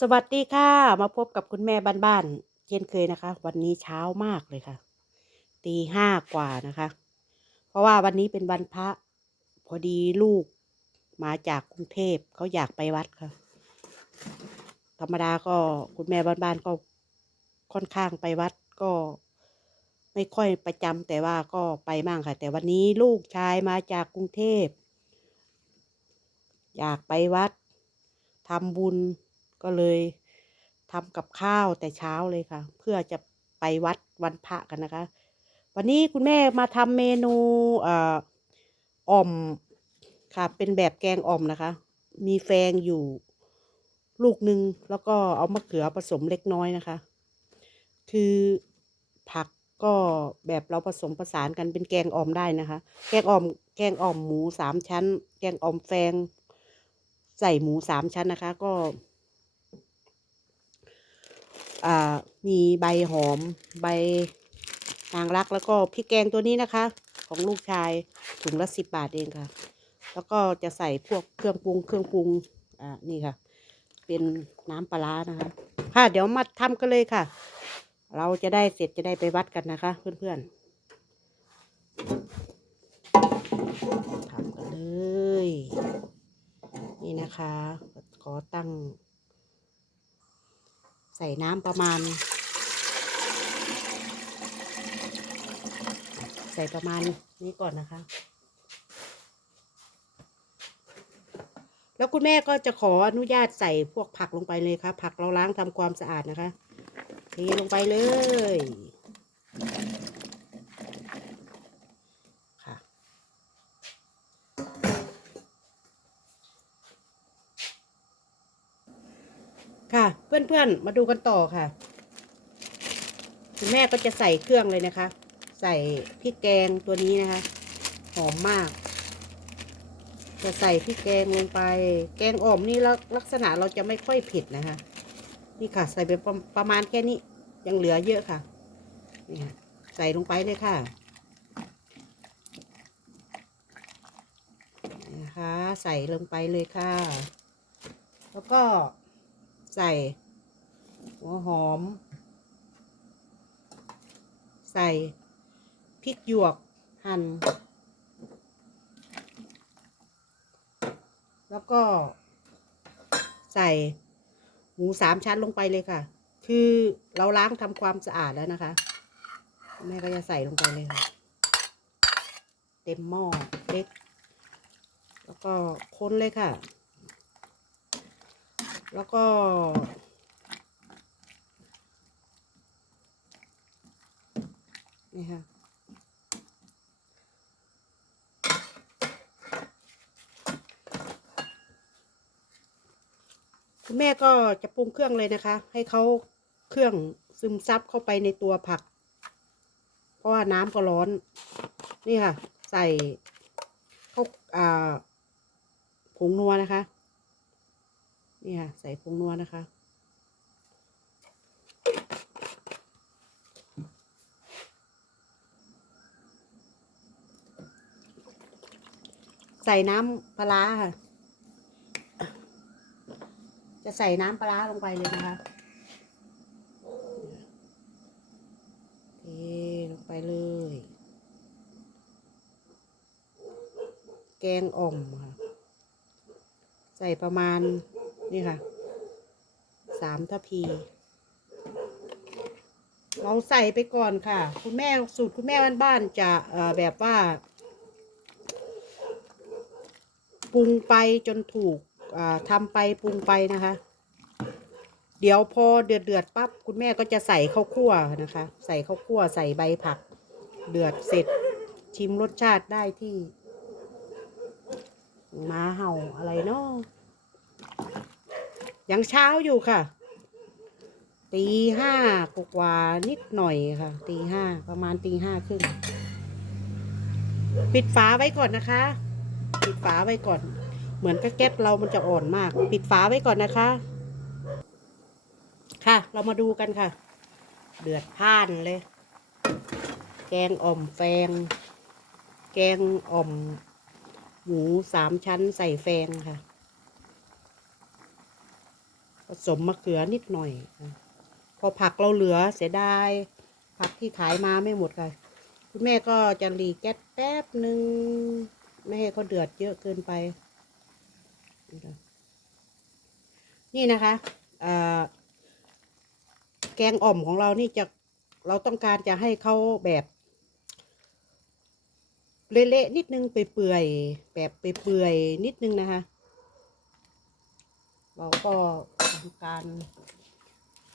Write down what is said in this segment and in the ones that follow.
สวัสดีค่ะ มาพบกับคุณแม่บ้านๆเช่นเคยนะคะ วันนี้เช้ามากเลยค่ะตีห้ากว่านะคะ เพราะว่าวันนี้เป็นวันพระ พอดีลูกมาจากกรุงเทพเขาอยากไปวัดค่ะ ธรรมดาก็คุณแม่บ้านๆก็ค่อนข้างไปวัดก็ ไม่ค่อยประจำแต่ว่าก็ไปบ้างค่ะ แต่วันนี้ลูกชายมาจากกรุงเทพ อยากไปวัดทำบุญ ก็เลยทำกับข้าวแต่เช้าเลยค่ะ เพื่อจะไปวัดวันพระกันนะคะ วันนี้คุณแม่มาทำเมนูอ่ออมค่ะ เป็นแบบแกงอ่อมนะคะ มีแฟงอยู่ลูกหนึ่งแล้วก็เอามะเขือผสมเล็กน้อยนะคะ คือผักก็แบบเราผสมผสานกันเป็นแกงอ่อมได้นะคะ แกงอ่อม แกงอ่อมหมูสามชั้น แกงอ่อมแฟง ใส่หมูสามชั้นนะคะ ก็ มีใบหอมใบนางรักแล้วก็พริกแกงตัวนี้นะคะ ของลูกชายถุงละสิบบาทเองค่ะ แล้วก็จะใส่พวกเครื่องปรุงเครื่องปรุงอ่านี่ค่ะ เป็นน้ำปลาร้านะคะค่ะเดี๋ยวมาทำกันเลยค่ะ เราจะได้เสร็จจะได้ไปวัดกันนะคะ เพื่อนๆทำกันเลย นี่นะคะ ขอตั้ง ใส่น้ำประมาณ ใส่ประมาณนี้ก่อนนะคะ แล้วคุณแม่ก็จะขออนุญาตใส่พวกผักลงไปเลยค่ะผักเราล้างทำความสะอาดนะคะเทลงไปเลย ค่ะ ค่ะ เพื่อนๆ มาดูกันต่อค่ะ คุณแม่ก็จะใส่เครื่องเลยนะคะ ใส่พริกแกงตัวนี้นะคะ หอมมาก จะใส่พริกแกงลงไป แกงอ่อมนี่ลักษณะเราจะไม่ค่อยผ็ดนะคะ นี่ค่ะ ใส่ไปประประมาณแค่นี้ยังเหลือเยอะค่ะ นี่ค่ะ ใส่ลงไปเลยค่ะนะคะใส่ลงไปเลยค่ะ แล้วก็ใส่ หัวหอม ใส่พริกหยวกหั่น แล้วก็ ใส่หมูสามชั้นลงไปเลยค่ะ คือเราล้างทำความสะอาดแล้วนะคะ แม่ก็จะใส่ลงไปเลยค่ะเต็มหม้อเล็ก แล้วก็คนเลยค่ะ แล้วก็ นี่ค่ะคุณแม่ก็จะปรุงเครื่องเลยนะคะ ให้เขาเครื่องซึมซับเข้าไปในตัวผัก เพราะว่าน้ำก็ร้อน นี่ค่ะ ใส่เข้าอ่าผงนัวนะคะ นี่ค่ะ ใส่ผงนัวนะคะ ใส่น้ำปลาค่ะ จะใส่น้ำปลาลงไปเลยนะคะเทลงไปเลย แกงอ่อมค่ะ ใส่ประมาณนี่ค่ะ สามทัพพีเราใส่ไปก่อนค่ะ คุณแม่สูตรคุณแม่บ้านๆจะแบบว่า ปรุงไปจนถูกอ่าทำไปปรุงไปนะคะ เดี๋ยวพอเดือดเดือดปั๊บคุณแม่ก็จะใส่ข้าวคั่วนะคะ ใส่ข้าวคั่วใส่ใบผัก เดือดเสร็จชิมรสชาติได้ที่มาเห่าอะไรเนาะยังเช้าอยู่ค่ะ ตีห้ากว่านิดหน่อยค่ะ ตีห้าประมาณตีห้าครึ่งปิดฝาไว้ก่อนนะคะ ปิดฝาไว้ก่อน เหมือนกับแก๊สเรามันจะอ่อนมาก ปิดฝาไว้ก่อนนะคะ ค่ะ เรามาดูกันค่ะ เดือดพ่านเลย แกงอ่อมแฟง แกงอ่อมหมูสามชั้นใส่แฟงค่ะ ผสมมะเขือนิดหน่อย พอผักเราเหลือเสียดายผักที่ขายมาไม่หมดค่ะ คุณแม่ก็จะรีแก๊สแป๊บหนึ่ง ไม่ให้เขาเดือดเยอะเกินไป นี่นะคะแกงอ่อมของเรานี่จะเราต้องการจะให้เขาแบบเละๆนิดนึงไปเปื่อยๆแบบไปเปื่อยๆนิดนึงนะคะ เราก็ทำการ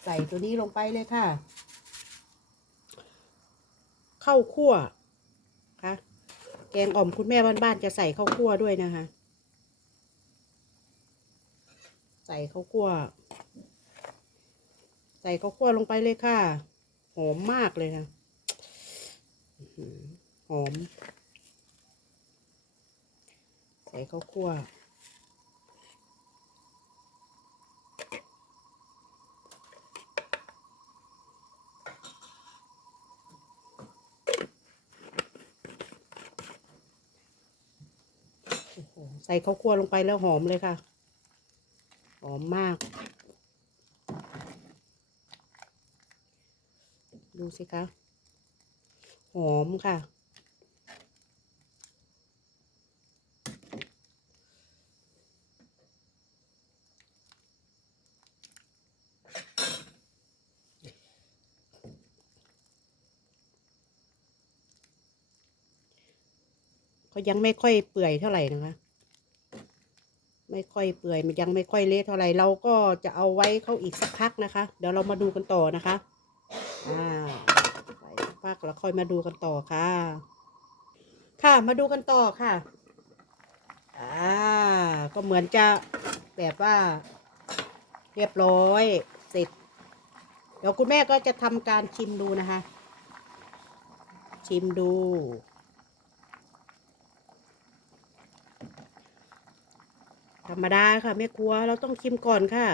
ใส่ตัวนี้ลงไปเลยค่ะข้าวคั่ว แกงอ่อมคุณแม่บ้านๆจะใส่ข้าวคั่วด้วยนะคะ ใส่ข้าวคั่ว ใส่ข้าวคั่วลงไปเลยค่ะ หอมมากเลยค่ะหอม ใส่ข้าวคั่ว ใส่ข้าวคั่วลงไปแล้วหอมเลยค่ะ หอมมาก ดูสิคะ หอมค่ะ ก็ยังไม่ค่อยเปื่อยเท่าไหร่นะคะ ไม่ค่อยเปื่อยมันยังไม่ค่อยเละเท่าไหร่เราก็จะเอาไว้เข้าอีกสักพักนะคะ เดี๋ยวเรามาดูกันต่อนะคะอ่าไปสักพักแล้วค่อยมาดูกันต่อค่ะ ค่ะมาดูกันต่อค่ะอ่าก็เหมือนจะแบบว่า เรียบร้อยเสร็จ เดี๋ยวคุณแม่ก็จะทำการชิมดูนะคะ ชิมดู ธรรมดาค่ะแม่ครัวเราต้องชิมก่อนค่ะ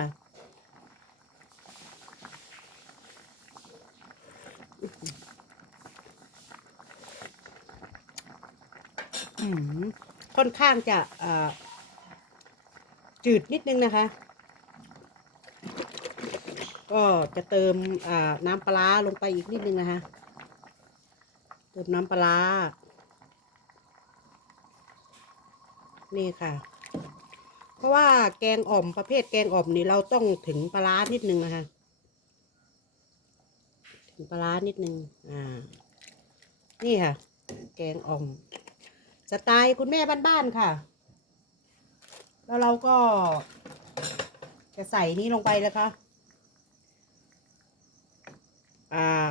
ค่อนข้างจะจืดนิดนึงนะคะ ก็จะเติมน้ำปลาลงไปอีกนิดนึงนะคะ เติมน้ำปลานี่ค่ะ เพราะว่าแกงอ่อมประเภทแกงอ่อมนี่เราต้องถึงปลาร้านิดนึงนะคะถึงปลาร้านิดนึงอ่า นี่ค่ะ แกงอ่อม สไตล์คุณแม่บ้านๆค่ะ แล้วเราก็ จะใส่นี้ลงไปแล้วค่ะอ่า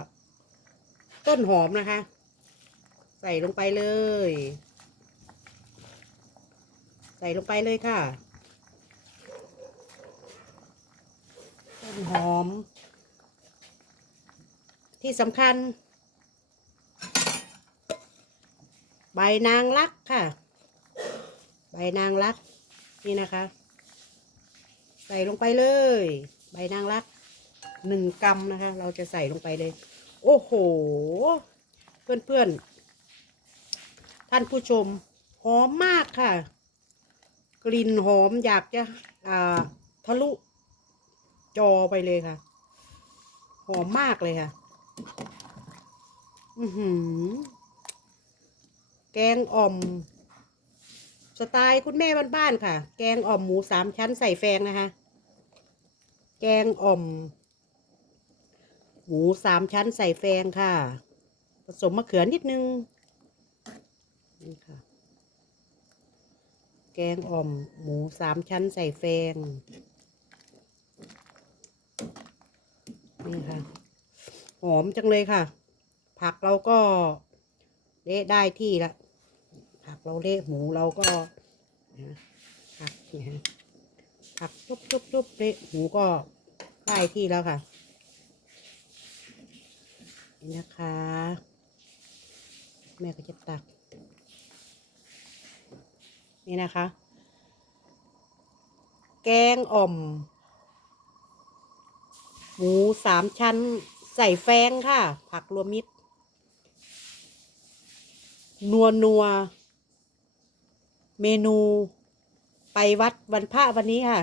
ต้นหอมนะคะ ใส่ลงไปเลย ใส่ลงไปเลยค่ะ ต้น หอม ที่สำคัญ ใบนางรักค่ะ ใบนางรัก นี่นะคะ ใส่ลงไปเลย ใบนางรักหนึ่งกรัมนะคะ เราจะใส่ลงไปเลย โอ้โห เพื่อนๆ ท่านผู้ชม หอมมากค่ะ กลิ่นหอมอยากจะทะลุ จอไปเลยค่ะ หอมมากเลยค่ะ อือหือ แกงอ่อม สไตล์คุณแม่บ้านๆค่ะ แกงอ่อมหมูสามชั้นใส่แฟงนะคะ แกงอ่อม หมูสามชั้นใส่แฟงค่ะ ผสมมะเขือนิดนึง นี่ค่ะ แกงอ่อม หมูสามชั้นใส่แฟง นี่ค่ะ หอมจังเลยค่ะ ผักเราก็เละได้ที่ละ ผักเราเละหมูเราก็ผักเนี่ยฮะผักจุบจุบจุบเละหมูก็ได้ที่แล้วค่ะนี่นะคะ แม่ก็จะตัก นี่นะคะ แกงอ่อม หมูสามชั้น ใส่แฟงค่ะ ผักรวมมิตร นัวนัว เมนู ไปวัดวันพระวันนี้ค่ะ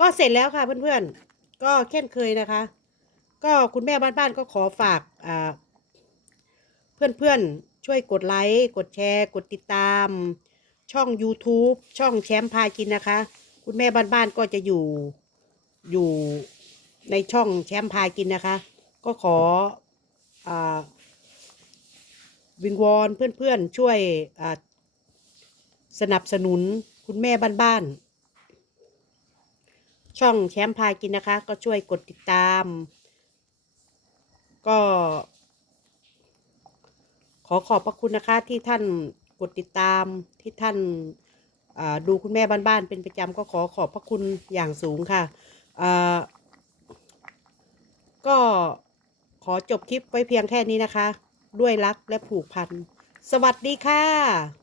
ก็เสร็จแล้วค่ะเพื่อนๆ ก็เช่นเคยนะคะ ก็คุณแม่บ้านๆก็ขอฝากอ่าเพื่อนๆ ช่วยกดไลค์ กดแชร์ กดติดตาม ช่อง YouTube ช่องแชมป์พากินนะคะ คุณแม่บ้านๆก็จะอยู่อยู่ ในช่องแชมป์พากินนะคะ ก็ขออวิงวอนเพื่อนๆช่วยสนับสนุนคุณแม่บ้านๆ ช่องแชมป์พากินนะคะ ก็ช่วยกดติดตาม ก็ ขอขอบพระคุณนะคะที่ท่านกดติดตามที่ท่านดูคุณแม่บ้านๆเป็นประจำก็ขอขอบพระคุณอย่างสูงค่ะอ่า ก็ขอจบคลิปไว้เพียงแค่นี้นะคะ ด้วยรักและผูกพัน สวัสดีค่ะ